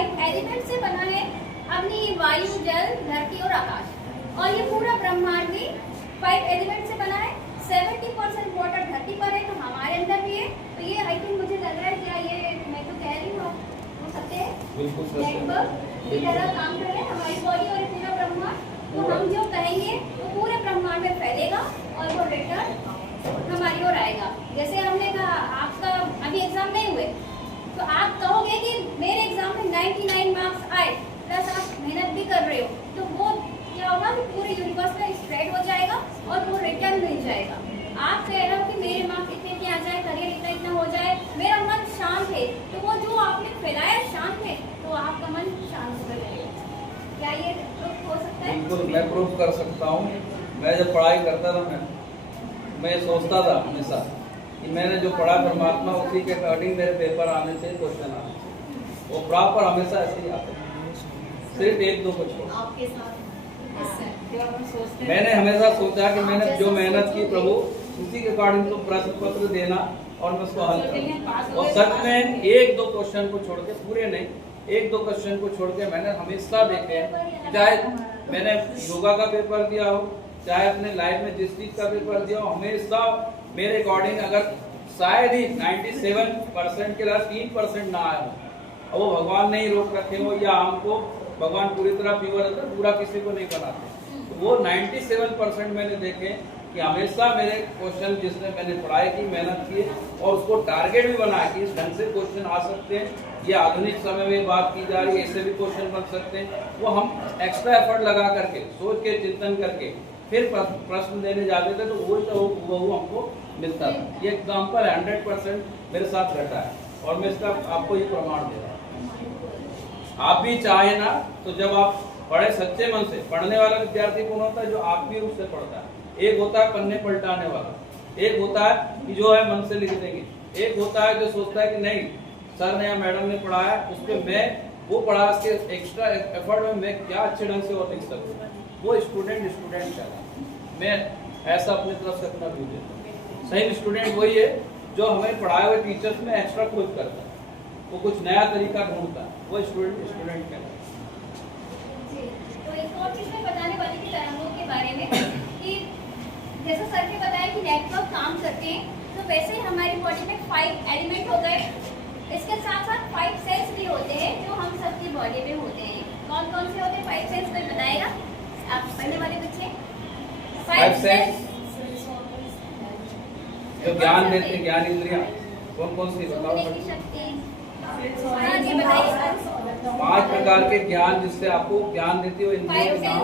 5 element से बना है, अग्नि, वायु, जल, धरती और आकाश। और ये पूरा ब्रह्मांड भी 5 एलिमेंट से बना है। 70% वाटर धरती पर है, तो हमारे अंदर भी है। तो ये आई थिंक मुझे लग रहा है, क्या ये मैं तो कह रही हूँ हो सकते हैं नेटवर्क की तरह काम कर रहे हैं हमारी बॉडी और पूरा ब्रह्मांड। तो हम जो कहेंगे वो पूरे ब्रह्मांड में फैलेगा और वो रिटर्न हमारी ओर आएगा। जैसे हमने कहा आपका अभी एग्जाम नहीं हुए, तो आप कहोगे कि मेरे एग्जाम में 99 मार्क्स आए, प्लस आप मेहनत भी कर रहे हो, तो वो क्या होगा कि पूरे यूनिवर्स में स्प्रेड हो जाएगा और वो रिटर्न मिल जाएगा। आप कह रहे हो कि मेरे मार्क्स इतने आ जाए, करियर इतना इतना हो जाए, मेरा मन शांत है, तो वो जो आपने फैलाया शांत है, तो आपका मन शांत हो जाएगा। क्या ये प्रूफ हो सकता है? बिल्कुल, मैं प्रूफ कर सकता हूँ। मैं जब पढ़ाई करता था, मैं सोचता था हमेशा कि मैंने जो पढ़ा परमात्मा उसी के अकॉर्डिंग मेरे पेपर आने चाहिए, क्वेश्चन आने, वो प्रॉपर हमेशा ऐसे ही आते, सिर्फ एक दो कुछ। मैंने हमेशा सोचा कि मैंने जो मेहनत की प्रभु उसी के अकॉर्डिंग तो प्रश्न पत्र देना और मैं उसको हल करना। और सच में एक दो क्वेश्चन को छोड़ के, पूरे नहीं, एक दो क्वेश्चन को छोड़ के मैंने हमेशा देखे, चाहे मैंने योगा का पेपर दिया हो, चाहे अपने लाइफ में जिस चीज का पेपर दिया हो, हमेशा मेरे अकॉर्डिंग अगर शायद ही 97% के लास्ट 3% ना आए हो, और वो भगवान नहीं रोक रखे हो या हमको भगवान पूरी तरह प्योर है, पूरा किसी को नहीं बनाते। तो वो 97% मैंने देखे कि हमेशा मेरे क्वेश्चन जिसने मैंने पढ़ाई की, मेहनत की और उसको टारगेट भी बनाया कि इस ढंग से क्वेश्चन आ सकते हैं, ये आधुनिक समय में बात की जा रही है, ऐसे भी क्वेश्चन बन सकते हैं, वो हम एक्स्ट्रा एफर्ट लगा करके, सोच के, चिंतन करके फिर प्रश्न देने जाते थे, तो वो हमको मिलता था। ये एग्जाम्पल 100% मेरे साथ घटा है और मैं इसका आपको ये प्रमाण दे रहा हूँ। आप भी चाहे ना, तो जब आप पढ़े सच्चे मन से, पढ़ने वाला विद्यार्थी कौन होता है? जो आपकी रूप से पढ़ता है। एक होता है पन्ने पलटाने वाला, एक होता है कि जो है मन से लिख देंगे, एक होता है जो सोचता है कि नहीं सर ने या मैडम ने पढ़ाया, उस पर मैं वो पढ़ा के एक्स्ट्रा एफर्ट में मैं क्या अच्छे ढंग से और लिख सकूँ, वो स्टूडेंट कहलाता। मैं ऐसा अपनी तरफ से अपना व्यू देता हूँ। सही स्टूडेंट वही है जो हमें पढ़ाए हुए टीचर्स में एक्स्ट्रा खोज करता है, वो कुछ नया तरीका ढूंढता है, वो स्टूडेंट कहलाता है। तो एक और चीज मैं बताने वाली थी तरंगों के बारे में कि जैसा सर ने बताया कि नेटवर्क काम करते हैं, तो वैसे ही हमारी बॉडी में 5 एलिमेंट हो गए, इसके साथ साथ 5 सेल्स भी होते हैं जो हम सबकी बॉडी में होते हैं। कौन कौन से होते हैं 5 सेल्स? कोई बताएगा? आप पढ़ने वाले बच्चे 5 सेल्स जो ज्ञान देते हैं, ज्ञान इंद्रियां कौन कौन सी बताओ? जी बताइए। 5 प्रकार के ज्ञान जिससे आपको ज्ञान देती हो इंद्रियों के नाम,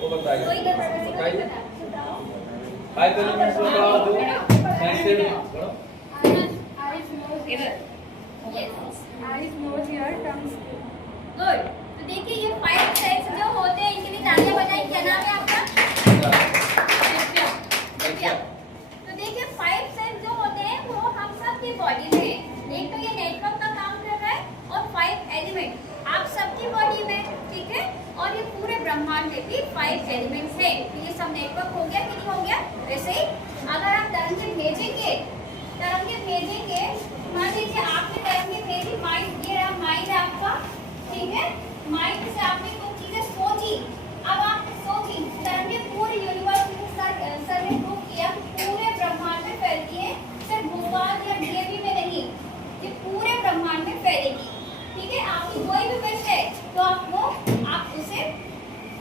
वो बताइए। 5 एलिमेंट्स बताओ जो सेंसिटिव हैं। गुड। तो देखिए ये 5 सेल्स जो होते हैं, इनके लिए तालियां बजाएं। क्या नाम है आपका? तो देखिए 5 सेल्स जो होते हैं वो हम सबकी बॉडी में है। एक तो ये नेटवर्क का काम कर रहा है और 5 एलिमेंट आप सबकी बॉडी में, ठीक है। और ये पूरे ब्रह्मांड में भी 5 एलिमेंट्स हैं। तो ये सब नेटवर्क हो गया कि नहीं हो गया? वैसे ही अगर आप तरंगे भेजेंगे, मान लीजिए आपने तरंगे भेजी, माइंड, ये रहा माइंड आपका, ठीक है। माइंड से आपने कुछ चीजें सोची, अब आपने सोची तरंगे पूरे यूनिवर्स में, सर ने प्रूव किया पूरे ब्रह्मांड में फैलती है, सिर्फ भूगोल या डीएवी में नहीं, ये पूरे ब्रह्मांड में फैलेगी, ठीक है। आपकी कोई भी विश है तो आप उसे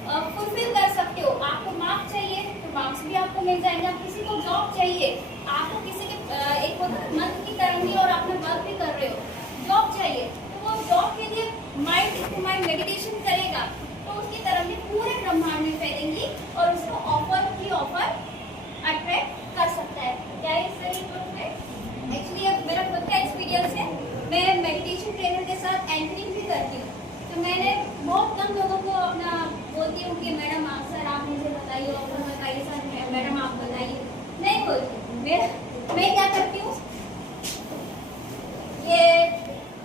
फुलफिल कर सकते हो। आपको मार्क्स चाहिए तो मार्क्स भी आपको मिल जाएंगे। आप किसी को जॉब चाहिए, आपको किसी के एक मन की तरंगी और आपने वर्क भी कर रहे हो, जॉब चाहिए, तो वो जॉब के लिए माइंड मेडिटेशन करेगा तो उसकी तरंगे पूरे ब्रह्मांड में फैलेंगी और उसको ऑफर अट्रैक्ट कर सकता है। क्या इससे एक्चुअली मेरा खुद का एक्सपीरियंस है। मैं मेडिटेशन ट्रेनर के साथ एंकरिंग भी करती हूँ, तो मैंने बहुत कम लोगों को अपना बोलती हूँ कि मैडम आप, सर आप मुझे बताइए, ऑफर बताइए, सर मैडम आप बताइए, नहीं बोलती। मैं क्या करती हूँ, ये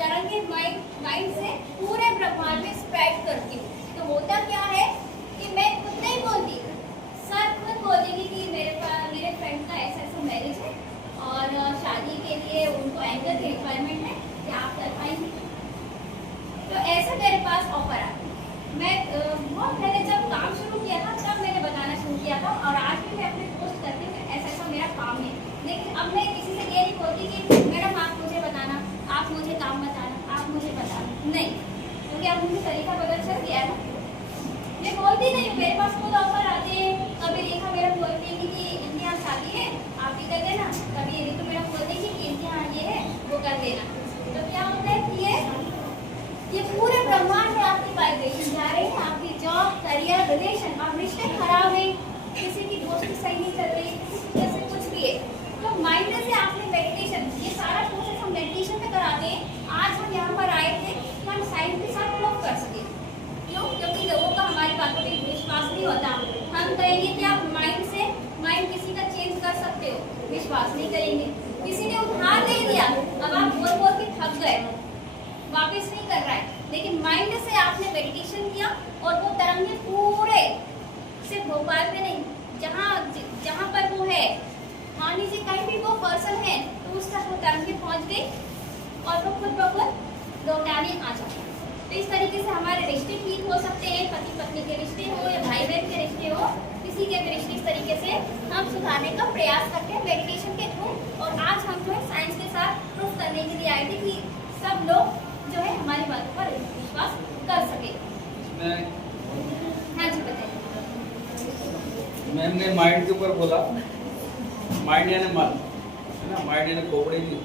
तरंगे माइंड से पूरे ब्रह्मांड में स्प्रेड करती हूँ। तो होता क्या है कि मैं खुद नहीं बोलती, सर खुद बोलेंगे कि मेरे फ्रेंड का ऐसा मैरिज है और शादी के लिए उनको एंकर की रिक्वायरमेंट है, क्या आप कर पाएंगे? तो ऐसा पास ऑफर आया। मैं बहुत पहले जब काम शुरू किया था तब मैंने बताना शुरू किया था, और आज भी मैं अपने पोस्ट करती हूँ ऐसा ऐसा मेरा काम है। लेकिन अब मैं किसी से ये नहीं बोलती कि मैडम आप मुझे बताना, आप मुझे काम बताना, आप मुझे बताना, नहीं, क्योंकि अब मुझे तरीका बदल चल गया है ना। मैं बोलती नहीं हूँ, मेरे पास खुद ऑफर आते हैं। कभी रेखा मैडम बोलती है कि इनके यहाँ शादी है आप ही कर देना, कभी रेखा मैडम बोलती है कि इनके यहाँ ये है वो कर देना। तो क्या होता है कि ये पूरे ब्रह्मांड में आपकी वाइब्रेशन जा रही है, आपकी जॉब, करियर, रिलेशन, आप रिश्ते खराब है, किसी की दोस्ती सही नहीं चल रही, जैसे कुछ भी है, तो माइंड से आपने मेडिटेशन, ये सारा प्रोसेस हम मेडिटेशन में कराते हैं। आज हम यहाँ पर आए थे कि हम साइंस के साथ प्रूव कर सके। क्यों? क्योंकि लोगों का हमारी बातों पर विश्वास नहीं होता। हम कहेंगे कि आप माइंड किसी का चेंज कर सकते हो, विश्वास नहीं करेंगे। किसी ने उधार दे दिया, अब आप बोल बोल के थक गए, वापस नहीं कर रहा है, लेकिन माइंड से आपने मेडिटेशन किया और वो तरंगे पूरे, सिर्फ भोपाल में नहीं, जहाँ पर वो है, मान लीजिए कहीं भी वो पर्सन है तो उस तक वो तरंगे पहुँच गई और वो खुद ब खुद लौटाने आ जाता है। तो इस तरीके से हमारे रिश्ते ठीक हो सकते हैं, पति पत्नी के रिश्ते हो या भाई बहन के रिश्ते हो, किसी के भी रिश्ते, इस तरीके से हम सुधारने का प्रयास करते हैं मेडिटेशन के थ्रू। और आज हम जो है साइंस के साथ प्रूफ करने के लिए आए थे कि सब लोग जो है हमारी बातों पर विश्वास कर सके। हाँ जी बताइए। मैंने माइंड के ऊपर बोला, माइंड यानी मन है ना, माइंड यानी खोपड़ी नहीं,